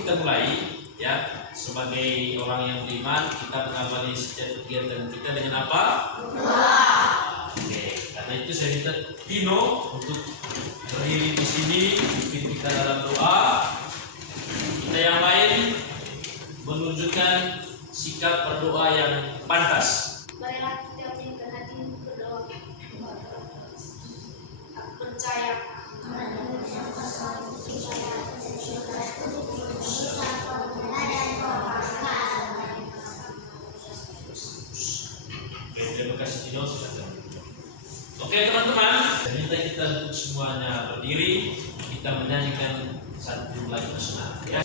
kita mulai ya. Sebagai orang yang beriman, kita mengawali setiap kegiatan kita dengan apa? Doa. Oke, karena itu saya minta Tino untuk berdiri di sini, pimpin kita dalam doa. Kita yang lain menunjukkan sikap berdoa yang pantas. Marilah kita meninggikan hati berdoa. Aku percaya Oke, terima kasih Tino. Oke teman-teman, saya minta kita untuk semuanya berdiri, kita menyanyikan satu lagu senang ya.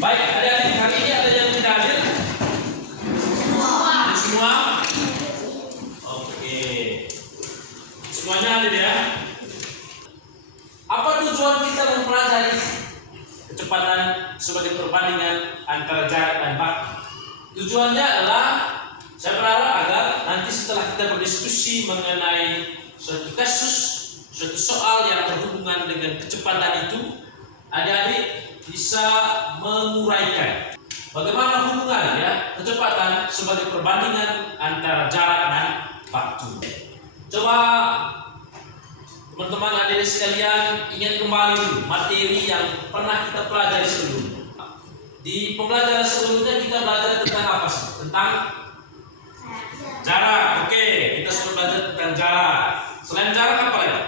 Baik, adik-adik, hari ini ada yang tidak hadir? Semua? Oke. Semuanya hadir ya? Apa tujuan kita mempelajari kecepatan sebagai perbandingan antara jarak dan waktu? Tujuannya adalah saya berharap agar nanti setelah kita berdiskusi mengenai suatu kasus, suatu soal yang berhubungan dengan kecepatan itu, adik-adik bisa menguraikan bagaimana hubungan ya kecepatan sebagai perbandingan antara jarak dan waktu. Coba teman-teman adik sekalian ingat kembali materi yang pernah kita pelajari sebelumnya. Di pembelajaran sebelumnya kita belajar tentang apa sih? Tentang jarak. Oke, kita sudah belajar tentang jarak. Selain jarak apa lagi?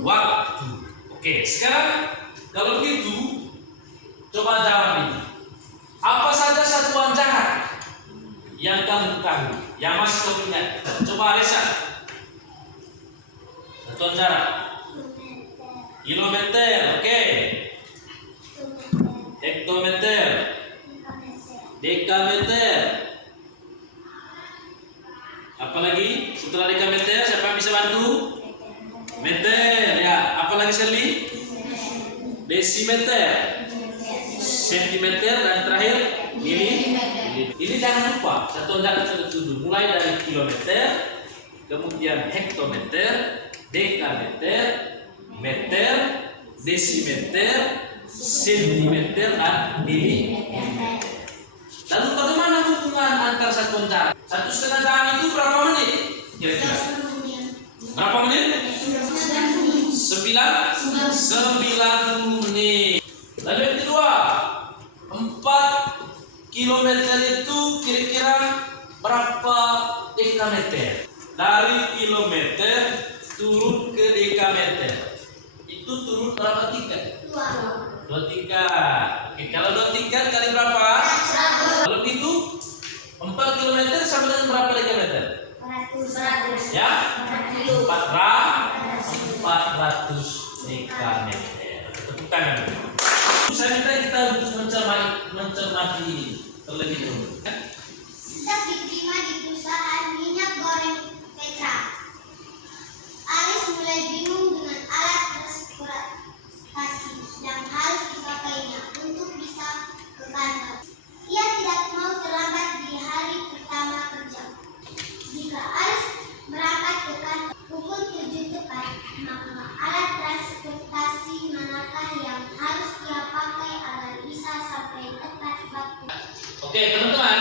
Waktu. Oke, sekarang kalau begitu coba jawab ini. Apa saja satuan jarak yang kamu ketahui, yang masih kamu ingat? Coba Resa. Satuan jarak. Kilometer, oke. Hektometer. Dekameter. Apalagi setelah dekameter, siapa yang bisa bantu? Meter, ya. Apalagi Sherly? Desimeter, sentimeter, dan terakhir milimeter. Ini jangan lupa satuan jarak tertentu, mulai dari kilometer, kemudian hektometer, dekameter, meter, desimeter, sentimeter, dan milimeter. Lalu bagaimana hubungan antar satuan jarak? 1,5 jam itu berapa menit? Kira-kira berapa menit? 90 menit. Lalu yang kedua, 4 kilometer itu kira-kira berapa dekameter? Dari kilometer turun ke dekameter itu turun berapa tingkat? 2 tingkat. Oke, kalau 2 tingkat kali berapa? 100. Kalau itu 4 kilometer sama dengan berapa dekameter? 100. Ya? 400 dekameter. Tepuk tangan. Saya minta kita untuk mencermati ini terlebih dahulu. Sejak diterima di perusahaan minyak goreng Petra, Aris mulai bingung dengan alat transportasi yang harus dipakainya untuk bisa ke kantor. Ia tidak mau terlambat di hari pertama kerja. Jika Aris berangkat ke kantor pukul 7 tepat, maka alat transportasi manakah yang harus dia pakai agar bisa sampai tepat waktu? Oke, teman-teman,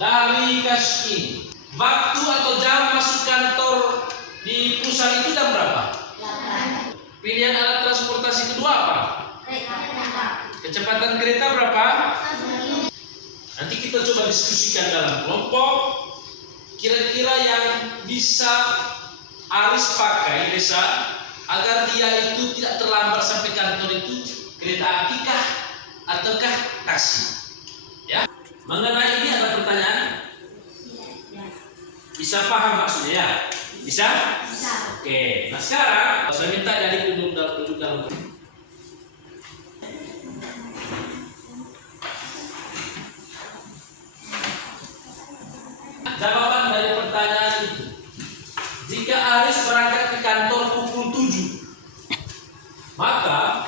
dari kasus ini, waktu atau jam masuk kantor di perusahaan itu jam berapa? 8. Pilihan alat transportasi kedua apa? Kereta. Kecepatan kereta berapa? Nanti kita coba diskusikan dalam kelompok. Kira-kira yang bisa Aris pakai, Resa, agar dia itu tidak terlambat sampai kantor itu kereta api kah ataukah taksi? Ya. Mengenai ini ada pertanyaan? Bisa paham maksudnya ya? Bisa? Bisa. Oke, nah sekarang saya minta dari duduk dalam. Jawaban dari pertanyaan itu. Jika Aris berangkat ke kantor pukul 7, maka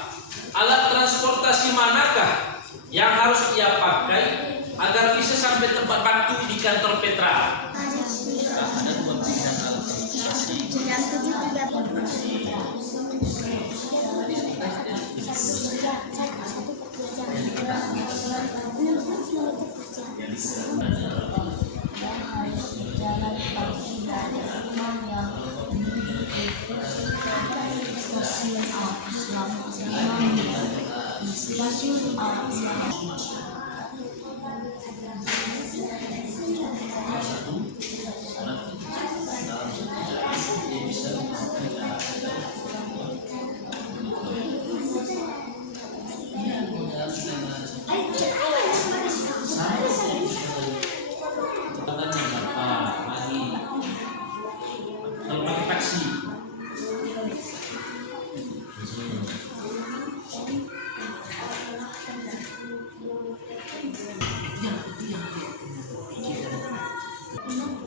alat transportasi manakah yang harus ia pakai agar bisa sampai tempat waktu di kantor Petra? Ada dua pilihan alat transportasi. Jam 7.30. Kalau pakai taksi.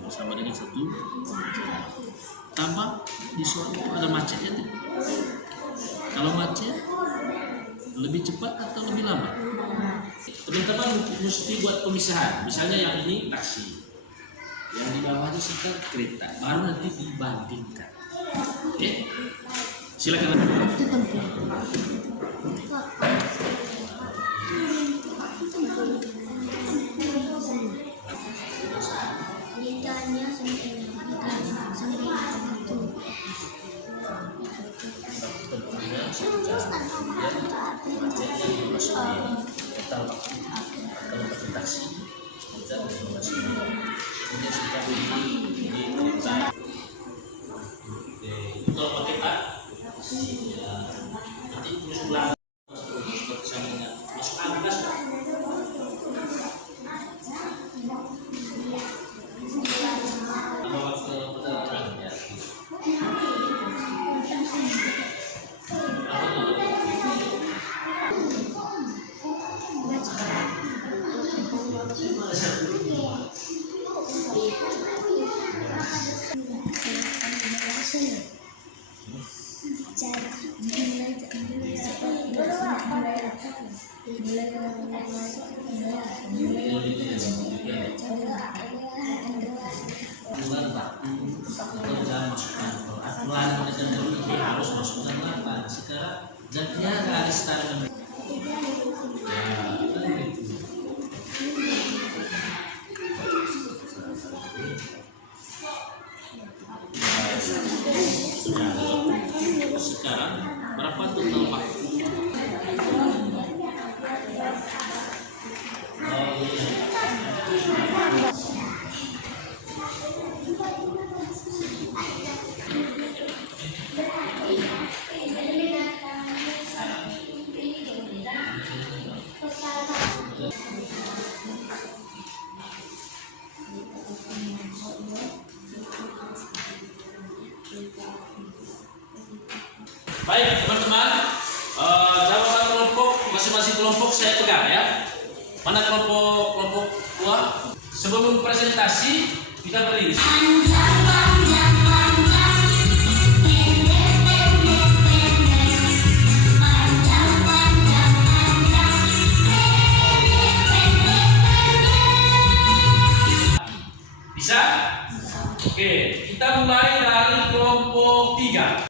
Sama dengan satu. Tambah di suatu ada macetnya tuh. Kalau macet lebih cepat atau lebih lama? Teman-teman mesti buat pemisahan. Misalnya yang ini taksi, Yang di bawahnya sekitar kereta. Baru nanti dibandingkan. oke? Silakan. Ditanya Kita waktu kalau pakai taksi kita informasi kemudian sudah di kereta. Kalau pakai taksi, Nanti terus ulang seperti sama masuk ambulans kan? Bawa ke pedagang ya. Bulan waktu atau jam masuk kantor. Aturan mereka dulu ini harus masuk jam 8. Sekarang jamnya ada setara dengan sekarang berapa total waktu? Baik teman-teman, jawaban kelompok masing-masing kelompok saya pegang ya. Mana kelompok dua? Sebelum presentasi kita berdiri. Bisa? Oke, kita mulai dari kelompok 3.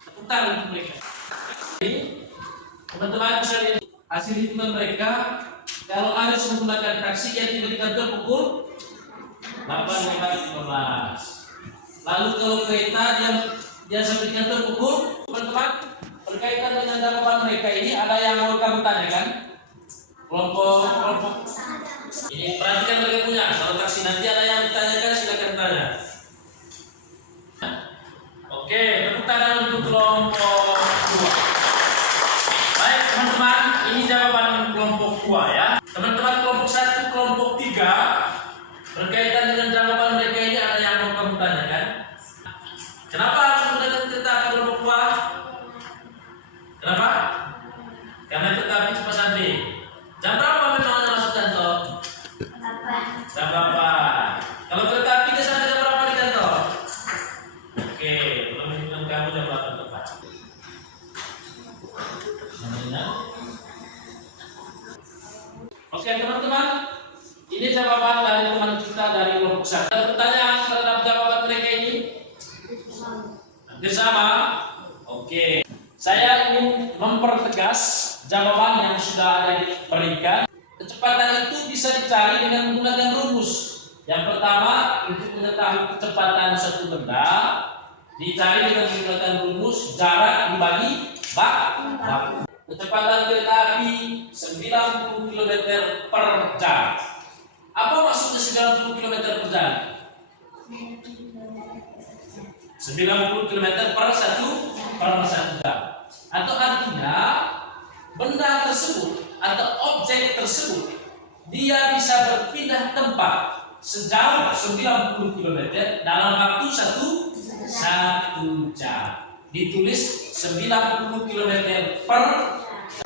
Tepuk tangan untuk mereka. Ini teman-teman bisa lihat hasil hitungan mereka. Kalau Aris menggunakan taksi yang tiba di kantor pukul 8.15. Lalu kalau kereta dia sampai di kantor pukul, teman-teman berkaitan dengan jawaban mereka ini ada yang mau kamu tanyakan? Kelompok ini perhatikan mereka punya. Kalau taksi nanti ada yang ditanyakan silakan tanya. Oke, tepuk tangan untuk kelompok 2. Baik teman-teman, ini jawaban kelompok 2 ya. Teman-teman kelompok 1, kelompok 3 berkaitan dengan jawaban mereka ini ada yang mau kamu tanyakan? Kenapa harus menggunakan kereta api kelompok 2? Kenapa? Karena kereta api cepat sampai. Jam berapa memang Anda masuk kantor? Jam berapa? Kalau kereta api ke sana jam berapa di kantor? Oke, belum menunjukkan kamu jam berapa tepat. Oke teman-teman, ini jawaban dari teman kita dari kelompok 1. Ada pertanyaan terhadap jawaban mereka ini? Hampir sama? Oke. Saya ingin mempertegas jawaban yang sudah ada diberikan. Kecepatan itu bisa dicari dengan menggunakan rumus. Yang pertama, untuk mengetahui kecepatan satu benda, dicari dengan menggunakan rumus jarak dibagi waktu. Kecepatan kereta api 90 km per jam. Apa maksudnya 90 km per jam? 90 km per satu jam. Atau artinya benda tersebut atau objek tersebut dia bisa berpindah tempat sejauh 90 km dalam waktu satu jam. Ditulis 90 km per.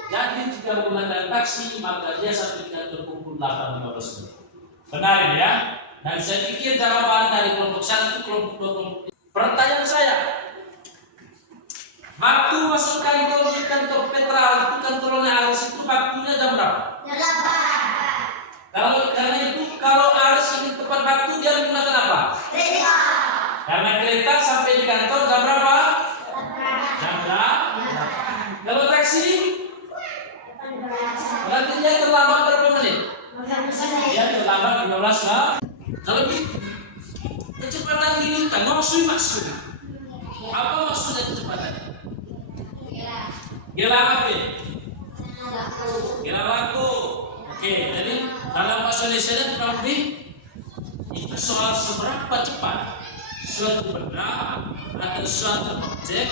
Jadi jika menggunakan taksi maka dia sampai kantor pukul 8.15 menit. Benar ya? Dan saya pikir jawaban dari kelompok 1, kelompok 2, kelompok 3. Pertanyaan saya, waktu masuk kantor di kantor Petra itu kantornya Aris itu waktunya jam berapa? Karena itu kalau Aris ingin tepat waktu dia menggunakan apa? Kereta. Karena kereta sampai di kantor jam berapa? Jam berapa? Kalau taksi berarti dia terlambat berapa menit? Dia terlambat 15 lah. Kalau kecepatan ini kan maksudnya apa maksudnya kecepatan? Gila apa? Gila laku. Oke, jadi dalam bahasa Indonesia kurang lebih itu soal seberapa cepat suatu benda atau suatu objek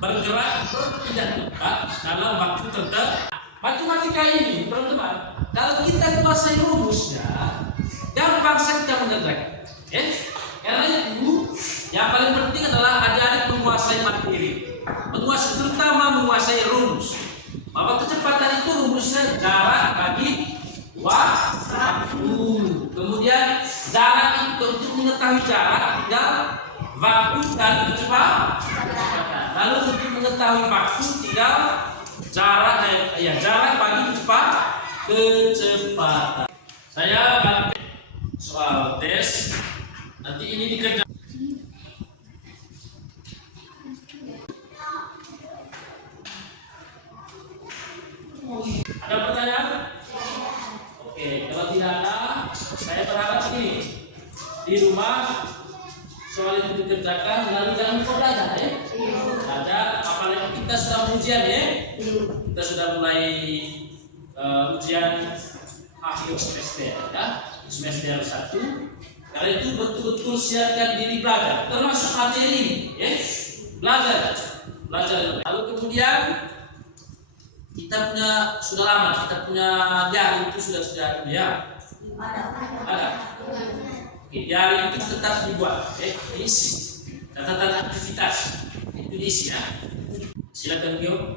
bergerak berpindah tempat dalam waktu tertentu. Matematika ini, teman-teman, kalau kita kuasai rumusnya, gampang saja kita mengerjakan. Karena itu, yang paling penting adalah adik-adik menguasai materi, terutama menguasai rumus. Bahwa kecepatan itu rumusnya jarak bagi waktu. Kemudian jarak itu untuk mengetahui jarak tinggal waktu dan kecepatan. Lalu untuk mengetahui waktu tinggal jarak bagi kecepatan. Saya pakai soal tes. Nanti ini dikerjakan. Ada pertanyaan? Oke, kalau tidak ada, saya berharap ini di rumah soal itu dikerjakan, lalu jangan lupa belajar ya. Ada, apalagi kita sudah ujian ya. Kita sudah mulai ujian akhir semester ya, semester 1. Karena itu betul-betul siapkan diri belajar, termasuk materi ini ya. Belajar. Lalu kemudian kita punya sudah lama, kita punya diary itu sudah ya. Ada. Oke, diary itu tetap dibuat, diisi. Catatan aktivitas itu diisi ya. Silakan Gio.